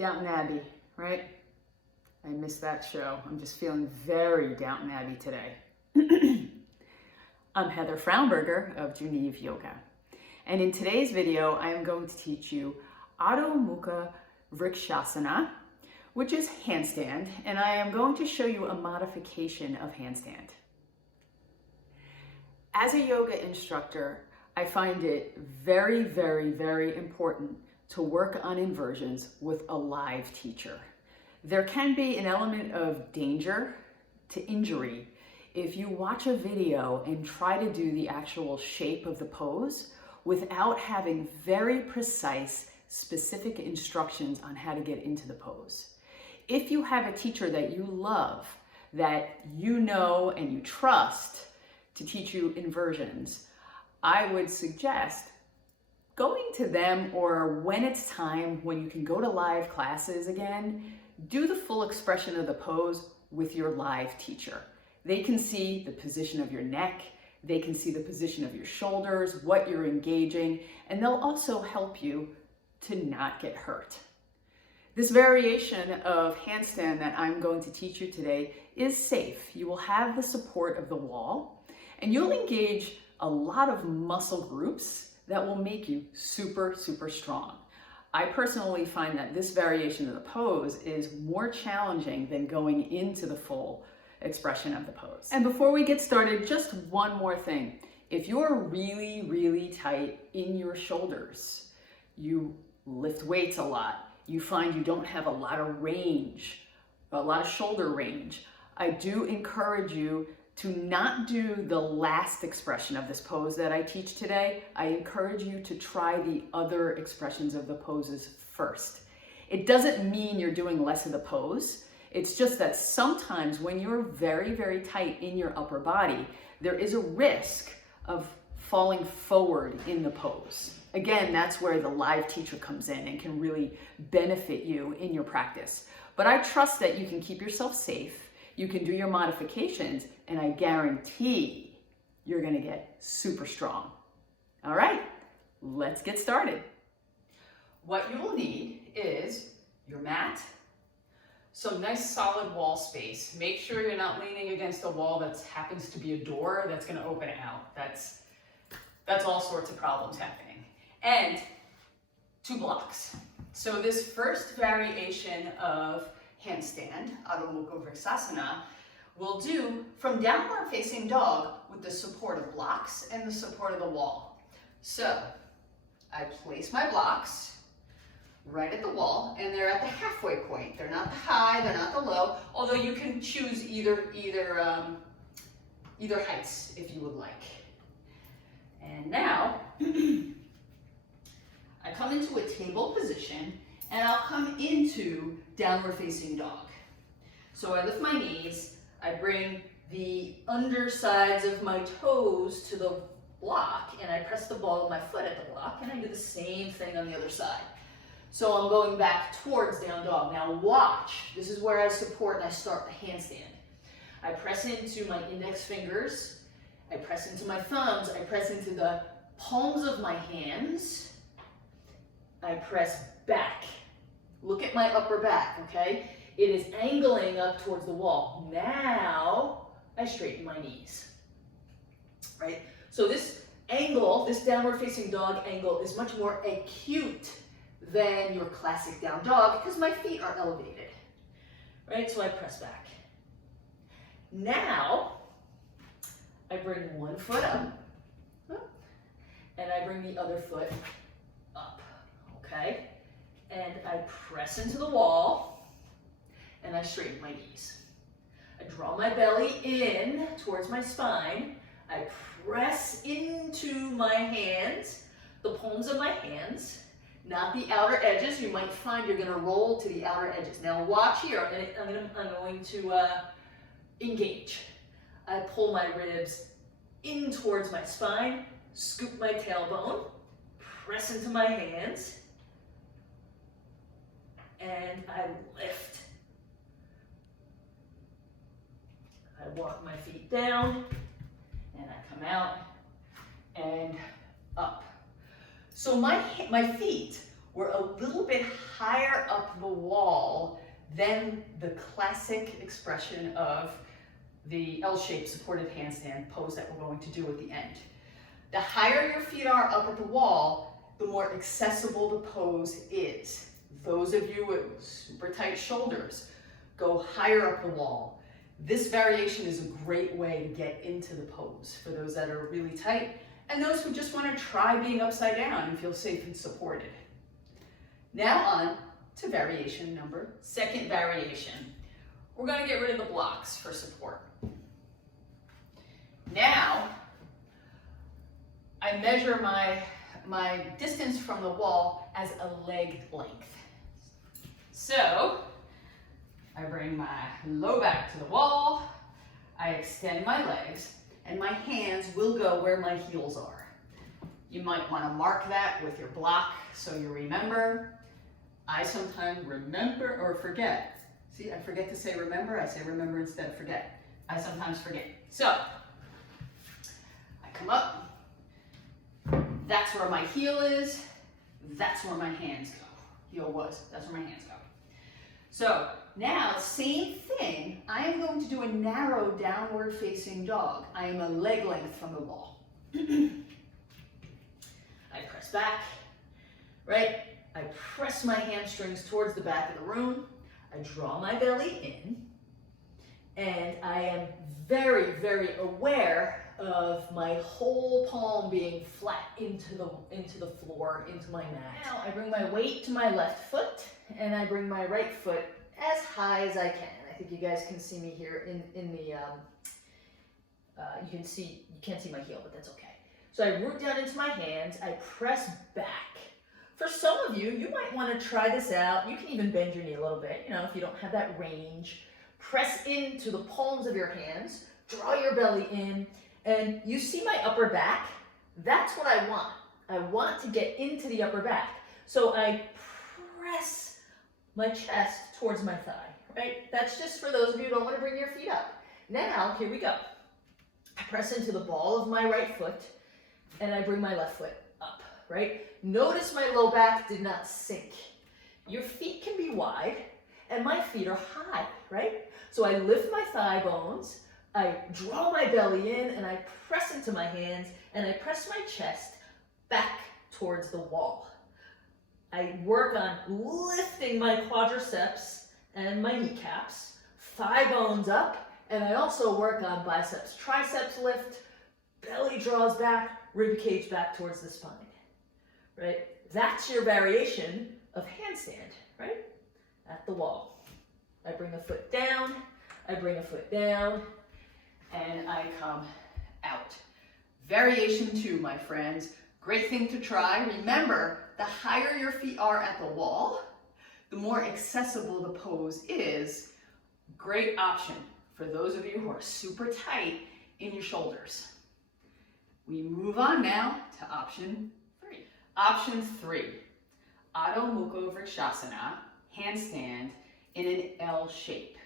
Downton Abbey, right? I missed that show. I'm just feeling very Downton Abbey today. I'm Heather Fraunberger of Geneve Yoga. And in today's video, I am going to teach you Adho, Mukha, Vrksasana, which is handstand. And I am going to show you a modification of handstand. As a yoga instructor, I find it very, very, very important to work on inversions with a live teacher. There can be an element of danger to injury if you watch a video and try to do the actual shape of the pose without having very precise, specific instructions on how to get into the pose. If you have a teacher that you love, that you know and you trust to teach you inversions, I would suggest going to them, or when it's time, when you can go to live classes again, do the full expression of the pose with your live teacher. They can see the position of your neck, they can see the position of your shoulders, what you're engaging, and they'll also help you to not get hurt. This variation of handstand that I'm going to teach you today is safe. You will have the support of the wall, and you'll engage a lot of muscle groups that will make you super, super strong. I personally find that this variation of the pose is more challenging than going into the full expression of the pose. And before we get started, just one more thing. If you're really, really tight in your shoulders, you lift weights a lot, you find you don't have a lot of range, a lot of shoulder range, I do encourage you to not do the last expression of this pose that I teach today. I encourage you to try the other expressions of the poses first. It doesn't mean you're doing less of the pose. It's just that sometimes when you're very, very tight in your upper body, there is a risk of falling forward in the pose. Again, that's where the live teacher comes in and can really benefit you in your practice. But I trust that you can keep yourself safe. You can do your modifications, and I guarantee you're gonna get super strong. All right, let's get started. What you will need is your mat, some nice solid wall space. Make sure you're not leaning against a wall that happens to be a door that's gonna open out. That's all sorts of problems happening. And 2 blocks. So this first variation of handstand, Adho, Mukha, Vrksasana, we'll do from downward facing dog with the support of blocks and the support of the wall. So I place my blocks right at the wall, and they're at the halfway point. They're not the high, they're not the low, although you can choose either heights if you would like. And now I come into a table position, and I'll come into downward facing dog. So I lift my knees, I bring the undersides of my toes to the block, and I press the ball of my foot at the block, and I do the same thing on the other side. So I'm going back towards down dog. Now watch, this is where I support and I start the handstand. I press into my index fingers, I press into my thumbs, I press into the palms of my hands, I press back. Look at my upper back, okay? It is angling up towards the wall. Now, I straighten my knees, right? So this angle, this downward facing dog angle is much more acute than your classic down dog because my feet are elevated, right? So I press back. Now, I bring one foot up, and I bring the other foot up, okay? And I press into the wall, and I straighten my knees. I draw my belly in towards my spine. I press into my hands, the palms of my hands, not the outer edges. You might find you're gonna roll to the outer edges. Now watch here, I'm going to engage. I pull my ribs in towards my spine, scoop my tailbone, press into my hands, and I lift. I walk my feet down, and I come out and up. So my feet we're a little bit higher up the wall than the classic expression of the L-shaped supported handstand pose that we're going to do at the end. The higher your feet are up at the wall, the more accessible the pose is. Those of you with super tight shoulders, go higher up the wall. This variation is a great way to get into the pose for those that are really tight and those who just want to try being upside down and feel safe and supported. Now on to variation number, second variation. We're going to get rid of the blocks for support. Now, I measure my distance from the wall as a leg length. So, I bring my low back to the wall, I extend my legs, and my hands will go where my heels are. You might want to mark that with your block so you remember. I sometimes remember or forget. See, I forget to say remember, I say remember instead of forget. I sometimes forget. So, I come up, that's where my heel is, that's where my hands go. Heel was, that's where my hands go. So, now, same thing, I am going to do a narrow downward facing dog. I am a leg length from the wall. I press back, right? I press my hamstrings towards the back of the room. I draw my belly in, and I am very, very aware of my whole palm being flat into the floor, into my mat. Now I bring my weight to my left foot, and I bring my right foot as high as I can. I think you guys can see me here in the, you can't see my heel, but that's okay. So I root down into my hands, I press back. For some of you, you might want to try this out. You can even bend your knee a little bit, you know, if you don't have that range. Press into the palms of your hands, draw your belly in, and you see my upper back? That's what I want. I want to get into the upper back. So I press my chest towards my thigh, right? That's just for those of you who don't want to bring your feet up. Now, here we go. I press into the ball of my right foot, and I bring my left foot up, right? Notice my low back did not sink. Your feet can be wide, and my feet are high, right? So I lift my thigh bones, I draw my belly in, and I press into my hands, and I press my chest back towards the wall. I work on lifting my quadriceps and my kneecaps, thigh bones up, and I also work on biceps, triceps lift, belly draws back, rib cage back towards the spine, right? That's your variation of handstand, right? At the wall. I bring a foot down, I bring a foot down, and I come out. Variation 2, my friends. Great thing to try. Remember, the higher your feet are at the wall, the more accessible the pose is. Great option for those of you who are super tight in your shoulders. We move on now to option 3. Option 3, Adho, Mukha, Vrksasana, handstand in an L shape.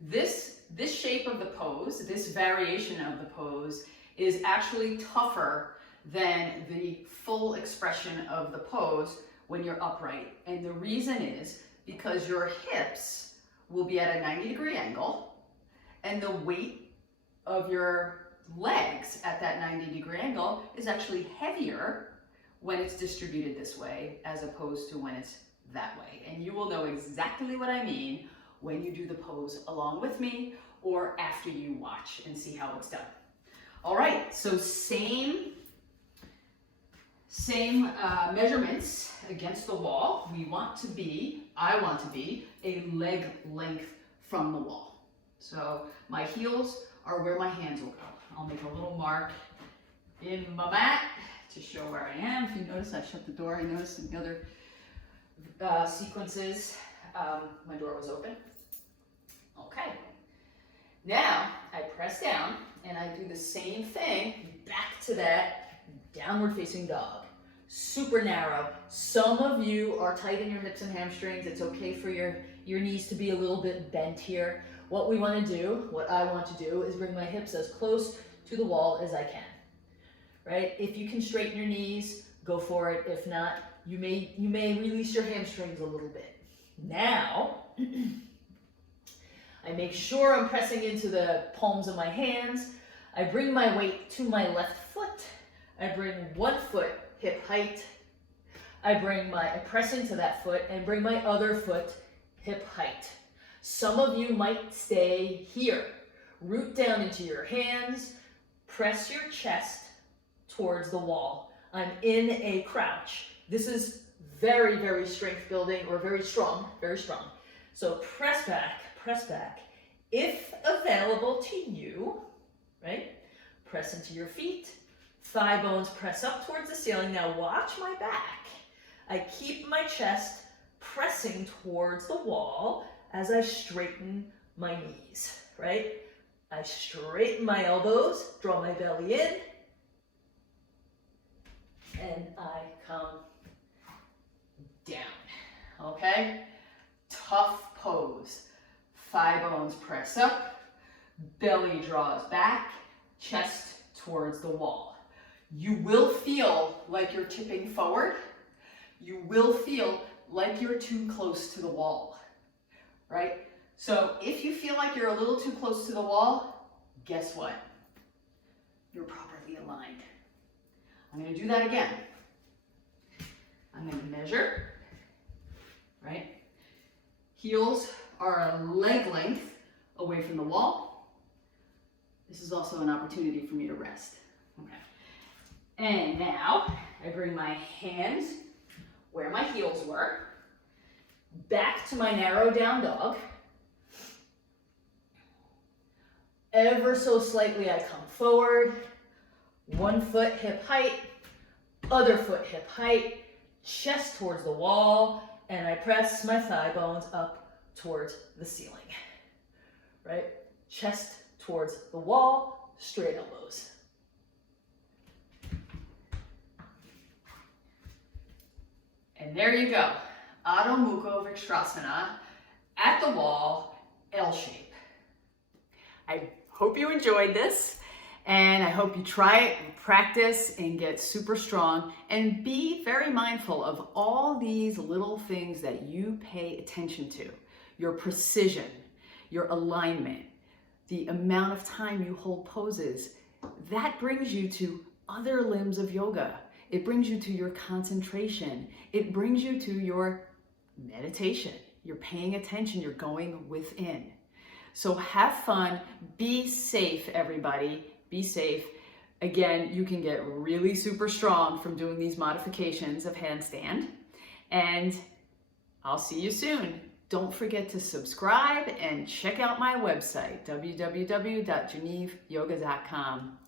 This shape of the pose, this variation of the pose, is actually tougher than the full expression of the pose when you're upright. And the reason is because your hips will be at a 90-degree angle, and the weight of your legs at that 90-degree angle is actually heavier when it's distributed this way as opposed to when it's that way. And you will know exactly what I mean when you do the pose along with me or after you watch and see how it's done. All right, so same measurements against the wall. I want to be a leg length from the wall. So my heels are where my hands will go. I'll make a little mark in my mat to show where I am. If you notice, I shut the door. I noticed in the other sequences, my door was open. Okay. Now, I press down, and I do the same thing back to that downward facing dog. Super narrow. Some of you are tight in your hips and hamstrings. It's okay for your knees to be a little bit bent here. What we want to do, what I want to do, is bring my hips as close to the wall as I can. Right? If you can straighten your knees, go for it. If not, you may release your hamstrings a little bit. Now, I make sure I'm pressing into the palms of my hands. I bring my weight to my left foot. I bring one foot hip height. I press into that foot and bring my other foot hip height. Some of you might stay here. Root down into your hands. Press your chest towards the wall. I'm in a crouch. This is very, very strength building, or very strong, very strong. So press back, press back. If available to you, right? Press into your feet. Thigh bones press up towards the ceiling. Now watch my back. I keep my chest pressing towards the wall as I straighten my knees, right? I straighten my elbows, draw my belly in, and I come down, okay? Tough pose. Thigh bones press up, belly draws back, chest towards the wall. You will feel like you're tipping forward. You will feel like you're too close to the wall, right? So if you feel like you're a little too close to the wall, guess what? You're properly aligned. I'm going to do that again. I'm going to measure, right? Heels are a leg length away from the wall. This is also an opportunity for me to rest. Okay. And now I bring my hands where my heels were, back to my narrow down dog. Ever so slightly I come forward, one foot hip height, other foot hip height, chest towards the wall, and I press my thigh bones up towards the ceiling, right? Chest towards the wall, straight elbows. And there you go. Adho Mukha Vrksasana at the wall, L shape. I hope you enjoyed this, and I hope you try it, practice, and get super strong, and be very mindful of all these little things that you pay attention to. Your precision, your alignment, the amount of time you hold poses. That brings you to other limbs of yoga. It brings you to your concentration. It brings you to your meditation. You're paying attention, you're going within. So have fun, be safe, everybody, be safe. Again, you can get really super strong from doing these modifications of handstand, and I'll see you soon. Don't forget to subscribe and check out my website, www.geneveyoga.com.